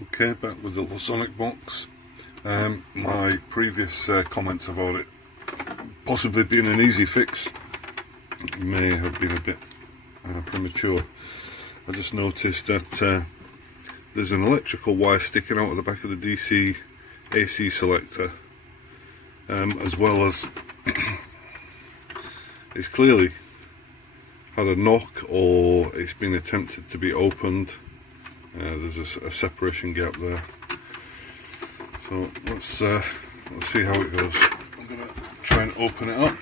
Okay, back with the Lasonic box. My previous comments about it possibly being an easy fix may have been a bit premature. I just noticed that there's an electrical wire sticking out of the back of the DC AC selector, as well as it's clearly had a knock or it's been attempted to be opened. There's a separation gap there, so let's see how it goes. I'm going to try and open it up.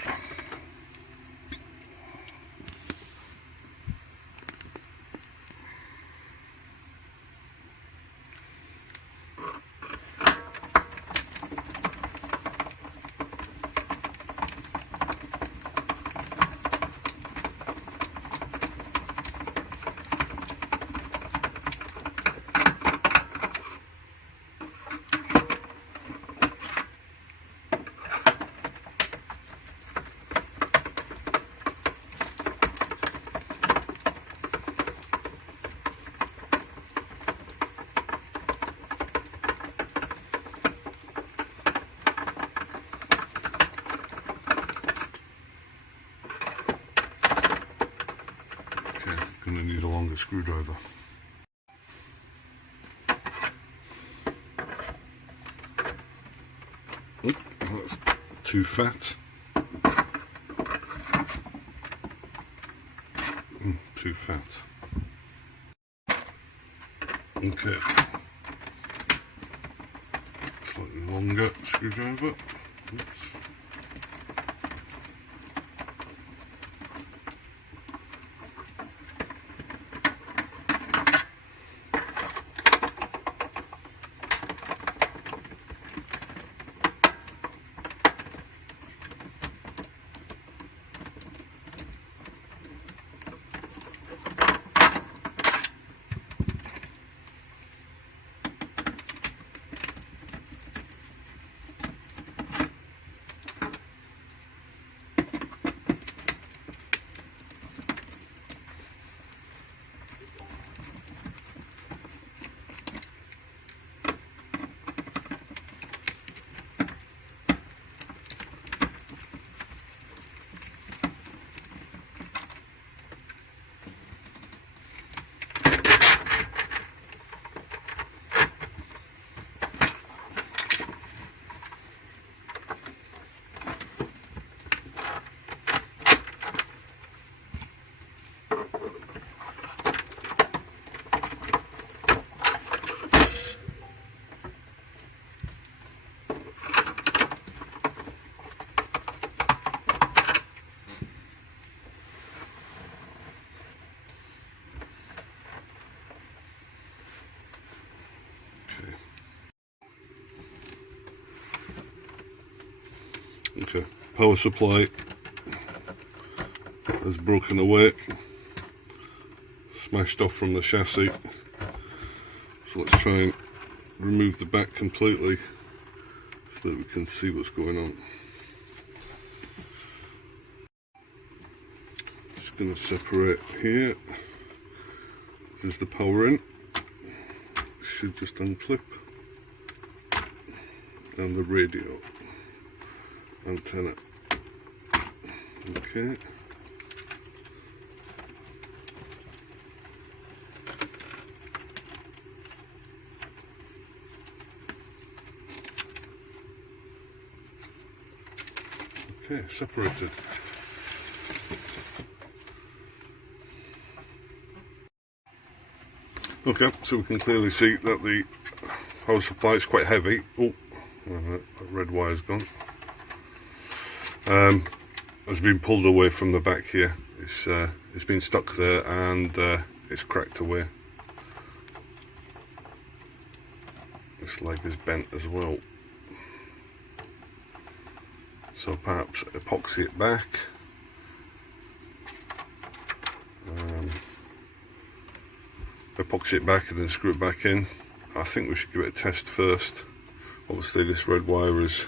Going to need a longer screwdriver. Oh, that's too fat. Too fat. Okay. Slightly longer screwdriver. Oops. Okay, power supply has broken away, smashed off from the chassis, so let's try and remove the back completely so that we can see what's going on. Just going to separate here. This is the power in, it should just unclip, and the radio antenna. Okay. Okay, separated. Okay, so we can clearly see that the power supply is quite heavy. Oh, that red wire's gone. Has been pulled away from the back here. It's been stuck there and it's cracked away. This leg is bent as well. So perhaps epoxy it back. Epoxy it back and then screw it back in. I think we should give it a test first. Obviously this red wire has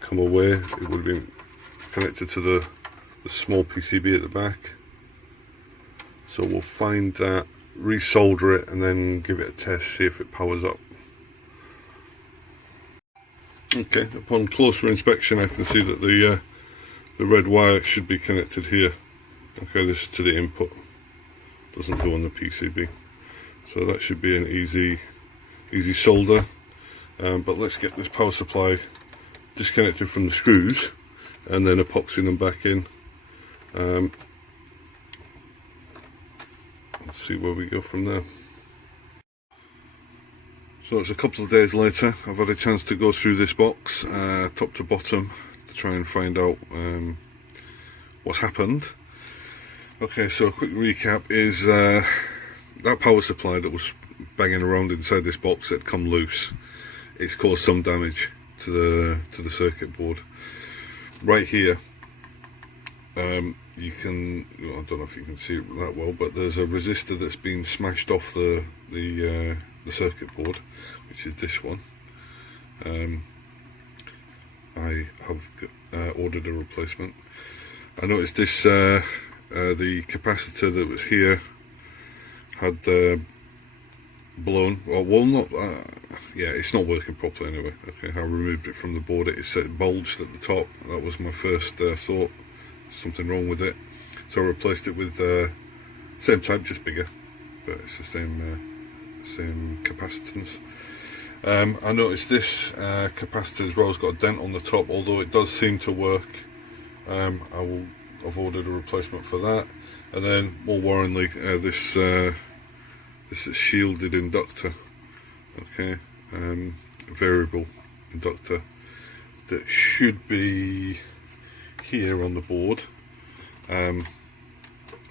come away. It would have been connected to the small PCB at the back. So we'll find that resolder it and then give it a test, see if it powers up. Okay, upon closer inspection I can see that the red wire should be connected here. Okay, this is to the input, doesn't go on the PCB, so that should be an easy solder. But let's get this power supply disconnected from the screws and then epoxy them back in. Let's see where we go from there. So it's a couple of days later. I've had a chance to go through this box top to bottom to try and find out what's happened. Okay, so a quick recap is that power supply that was banging around inside this box had come loose. It's caused some damage to the circuit board. Right here, you can, I don't know if you can see it that well, but there's a resistor that's been smashed off the circuit board, which is this one. I have ordered a replacement. I noticed this the capacitor that was here had blown. Well, not. Yeah, it's not working properly anyway. Okay, I removed it from the board. It said bulged at the top. That was my first thought. Something wrong with it. So I replaced it with same type, just bigger, but it's the same capacitance. I noticed this capacitor as well has got a dent on the top, although it does seem to work. I've ordered a replacement for that, and then more worryingly, this is shielded inductor. Okay, variable inductor that should be here on the board.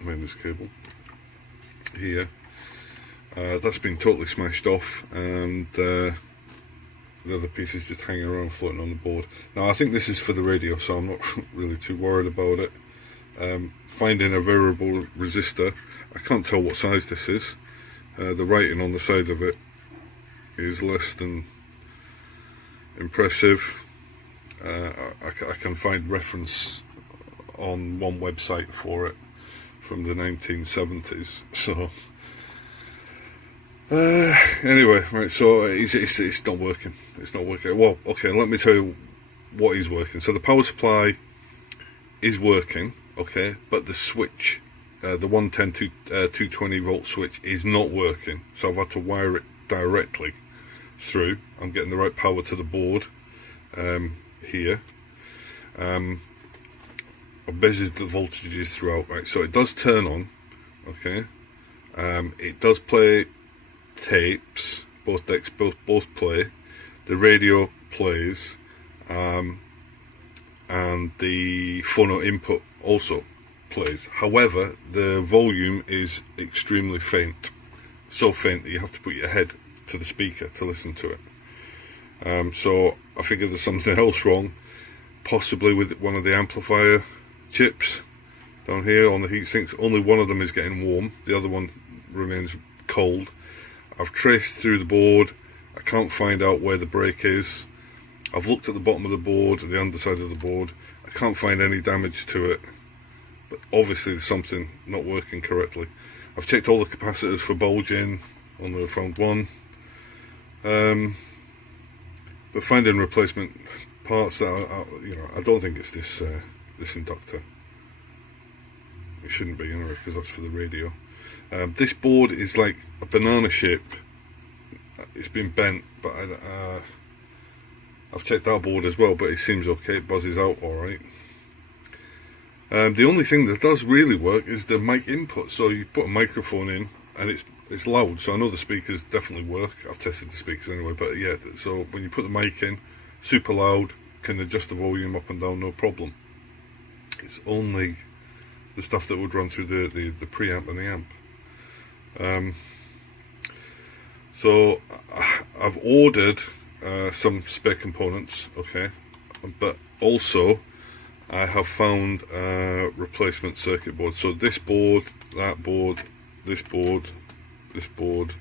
This cable here. That's been totally smashed off, and the other piece is just hanging around floating on the board. Now I think this is for the radio, so I'm not really too worried about it. Finding a variable resistor, I can't tell what size this is. The writing on the side of it is less than impressive. I can find reference on one website for it from the 1970s, so anyway, right, so it's not working. It's not working. Well, okay, let me tell you what is working. So the power supply is working, okay, but the switch, the 110 to 220 volt switch is not working. So I've had to wire it directly through. I'm getting the right power to the board here. I've measured the voltages throughout, right? So it does turn on, okay. It does play tapes, both decks both play. The radio plays, and the phono input also plays. However, the volume is extremely faint, so faint that you have to put your head to the speaker to listen to it. So I figured there's something else wrong, possibly with one of the amplifier chips down here on the heat sinks. Only one of them is getting warm, the other one remains cold. I've traced through the board, I can't find out where the break is. I've looked at the bottom of the board, the underside of the board, I can't find any damage to it, but obviously there's something not working correctly. I've checked all the capacitors for bulging, only found one. But finding replacement parts that I don't think it's this inductor. It shouldn't be anyway, because that's for the radio. This board is like a banana shape. It's been bent, but I've checked that board as well, but it seems okay. It buzzes out alright. The only thing that does really work is the mic input. So you put a microphone in and it's loud, so I know the speakers definitely work. I've tested the speakers anyway, but yeah, so when you put the mic in, super loud, can adjust the volume up and down, no problem. It's only the stuff that would run through the preamp and the amp. So I've ordered some spare components, okay, but also I have found replacement circuit boards. So this board, that board, this board, this board,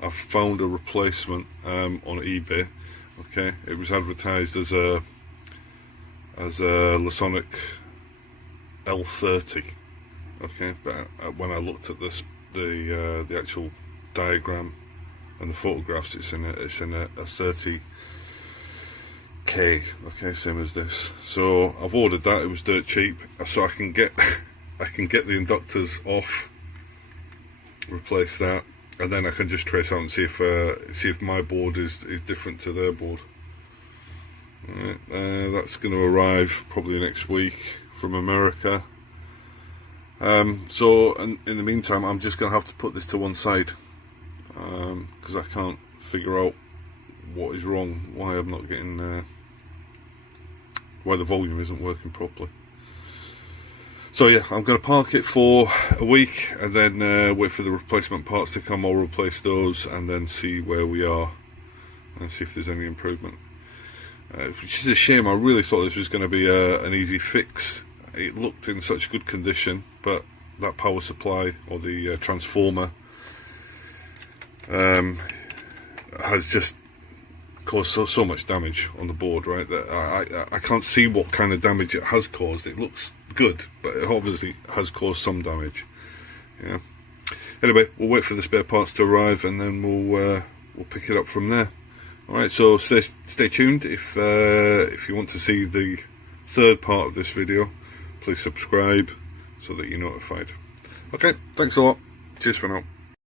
I've found a replacement on eBay. Okay, it was advertised as a Lasonic L30. Okay, but when I looked at the the actual diagram and the photographs. It's in a 30K. Okay, same as this. So I've ordered that. It was dirt cheap, so I can get the inductors off, replace that, and then I can just trace out and see if my board is different to their board. Right, that's going to arrive probably next week from America. So in the meantime, I'm just going to have to put this to one side, because I can't figure out what is wrong, why I'm not getting, why the volume isn't working properly. So yeah, I'm going to park it for a week and then wait for the replacement parts to come. I'll replace those and then see where we are and see if there's any improvement. Which is a shame. I really thought this was going to be an easy fix. It looked in such good condition, but that power supply or the transformer has just caused so much damage on the board, right? That I can't see what kind of damage it has caused. It looks good, but it obviously has caused some damage. Yeah. Anyway, we'll wait for the spare parts to arrive and then we'll pick it up from there. Alright, so stay tuned. If you want to see the third part of this video, please subscribe so that you're notified. Okay, thanks a lot. Cheers for now.